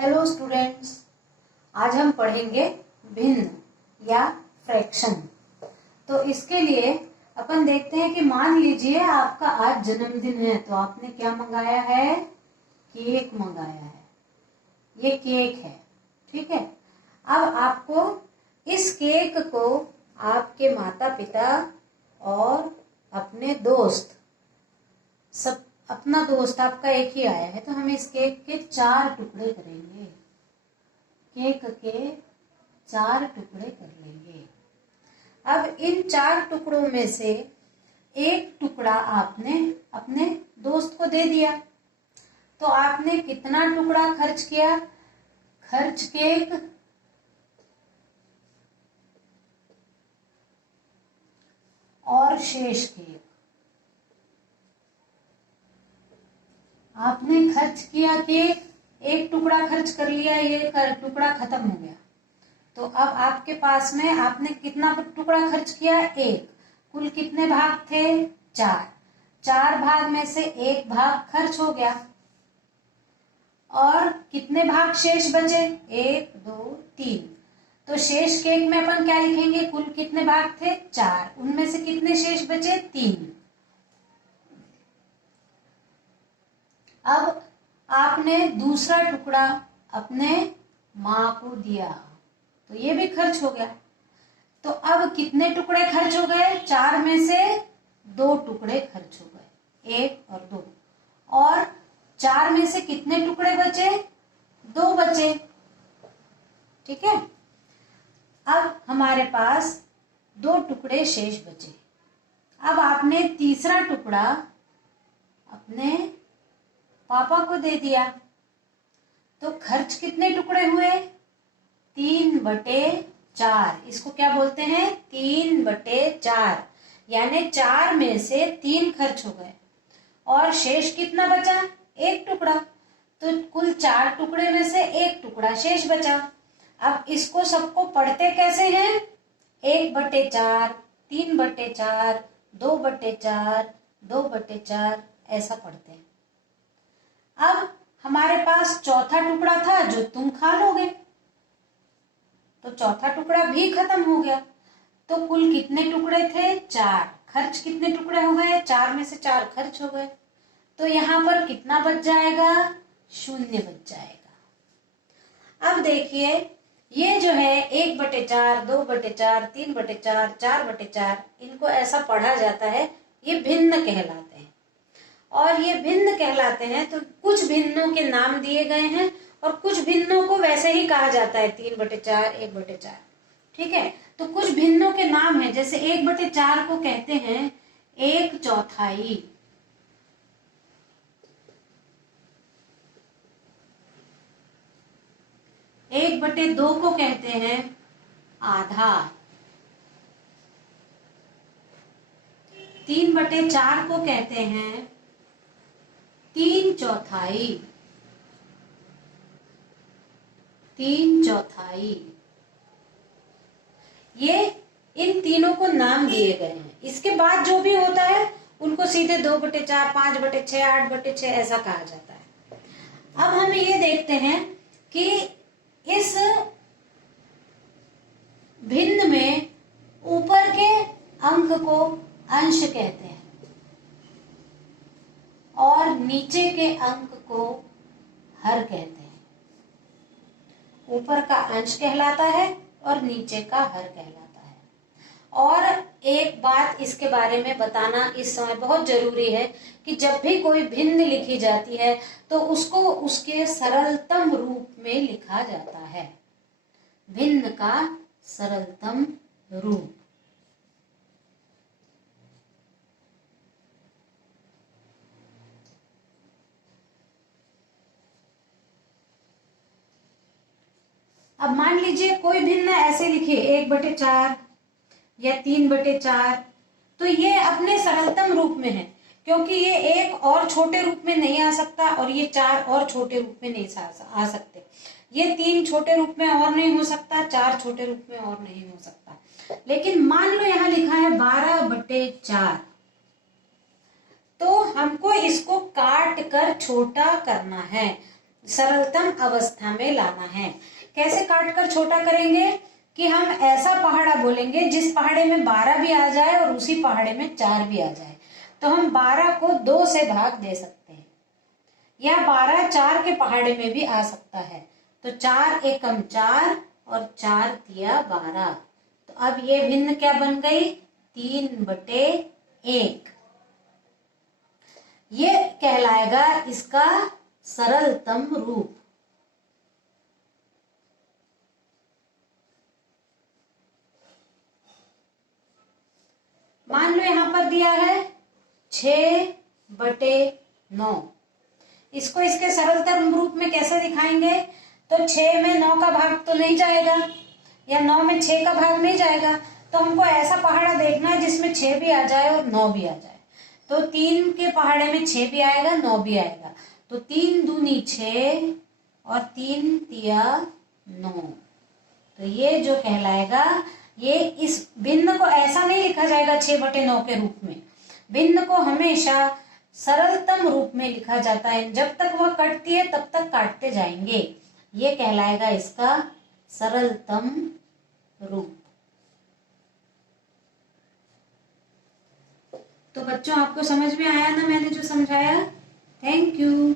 Hello students, आज हम पढ़ेंगे भिन्न या फ्रैक्शन। तो इसके लिए अपन देखते हैं कि मान लीजिए आपका आज जन्मदिन है, तो आपने क्या मंगाया है? केक मंगाया है। ये केक है, ठीक है। अब आपको इस केक को आपके माता पिता और अपने दोस्त, सब अपना दोस्त आपका एक ही आया है, तो हम इस केक के 4 टुकड़े करेंगे। केक के 4 टुकड़े कर लेंगे। अब इन 4 टुकड़ों में से एक टुकड़ा आपने अपने दोस्त को दे दिया, तो आपने कितना टुकड़ा खर्च किया? खर्च केक और शेष केक। आपने खर्च किया केक, एक टुकड़ा खर्च कर लिया, ये टुकड़ा खत्म हो गया। तो अब आपके पास में आपने कितना टुकड़ा खर्च किया? एक। कुल कितने भाग थे? 4। 4 भाग में से एक भाग खर्च हो गया और कितने भाग शेष बचे? 1 2 3। तो शेष केक में अपन क्या लिखेंगे? कुल कितने भाग थे? 4। उनमें से कितने शेष बचे? 3। अब आपने दूसरा टुकड़ा अपने माँ को दिया, तो ये भी खर्च हो गया। तो अब कितने टुकड़े खर्च हो गए? 4 में से 2 टुकड़े खर्च हो गए, 1 और 2। और 4 में से कितने टुकड़े बचे? 2 बचे, ठीक है। अब हमारे पास 2 टुकड़े शेष बचे। अब आपने तीसरा टुकड़ा अपने पापा को दे दिया, तो खर्च कितने टुकड़े हुए? 3/4। इसको क्या बोलते हैं? 3/4, यानी 4 में से 3 खर्च हो गए और शेष कितना बचा? 1 टुकड़ा। तो कुल 4 टुकड़े में से 1 टुकड़ा शेष बचा। अब इसको सबको पढ़ते कैसे हैं? 1/4, 3/4, 2/4, 2/4, ऐसा पढ़ते हैं। अब हमारे पास चौथा टुकड़ा था जो तुम खा लोगे, तो चौथा टुकड़ा भी खत्म हो गया। तो कुल कितने टुकड़े थे? 4। खर्च कितने टुकड़े हो गए? 4 में से 4 खर्च हो गए। तो यहाँ पर कितना बच जाएगा? 0 बच जाएगा। अब देखिए, ये जो है 1/4, 2/4, 3/4, 4/4, इनको ऐसा पढ़ा जाता है, ये भिन्न कहलाते हैं। और ये भिन्न कहलाते हैं, तो कुछ भिन्नों के नाम दिए गए हैं और कुछ भिन्नों को वैसे ही कहा जाता है, 3/4, 1/4, ठीक है। तो कुछ भिन्नों के नाम है, जैसे 1/4 को कहते हैं 1/4, 1/2 को कहते हैं आधा, 3/4 को कहते हैं 3/4, 3/4। ये इन तीनों को नाम दिए गए हैं। इसके बाद जो भी होता है उनको सीधे 2/4, 5/6, 8/6 ऐसा कहा जाता है। अब हम ये देखते हैं कि इस भिन्न में ऊपर के अंक को अंश कहते हैं और नीचे के अंक को हर कहते हैं। ऊपर का अंश कहलाता है और नीचे का हर कहलाता है। और एक बात इसके बारे में बताना इस समय बहुत जरूरी है कि जब भी कोई भिन्न लिखी जाती है तो उसको उसके सरलतम रूप में लिखा जाता है। भिन्न का सरलतम रूप। अब मान लीजिए कोई भिन्न ऐसे लिखे 1/4 या 3/4, तो ये अपने सरलतम रूप में है, क्योंकि ये एक और छोटे रूप में नहीं आ सकता और ये 4 और छोटे रूप में नहीं आ सकते। ये 3 छोटे रूप में और नहीं हो सकता, 4 छोटे रूप में और नहीं हो सकता। लेकिन मान लो यहाँ लिखा है 12/4, तो हमको इसको काट कर छोटा करना है। सरलतम अवस्था में लाना है। कैसे काट कर छोटा करेंगे कि हम ऐसा पहाड़ा बोलेंगे जिस पहाड़े में 12 भी आ जाए और उसी पहाड़े में 4 भी आ जाए, तो हम 12 को 2 से भाग दे सकते हैं, या 12 4 के पहाड़े में भी आ सकता है। तो 4 एकम 4 और 4 तिया 12। तो अब ये भिन्न क्या बन गई, 3/1। ये कहलाएगा इसका सरलतम रूप। मान लो यहां पर दिया है 6/9। इसको इसके सरलतम रूप में कैसे दिखाएंगे, तो 6 में 9 का भाग तो नहीं जाएगा, या 9 में 6 का भाग नहीं जाएगा, तो हमको ऐसा पहाड़ा देखना है जिसमें 6 भी आ जाए और 9 भी आ जाए। तो 3 के पहाड़े में 6 भी आएगा, 9 भी आएगा, तो 3 दूनी 6 और 3 तिया 9। तो ये जो कहलाएगा, ये इस भिन्न को ऐसा नहीं लिखा जाएगा 6/9 के रूप में। भिन्न को हमेशा सरलतम रूप में लिखा जाता है, जब तक वह कटती है तब तक काटते जाएंगे। ये कहलाएगा इसका सरलतम रूप। तो बच्चों, आपको समझ में आया ना मैंने जो समझाया? Thank you.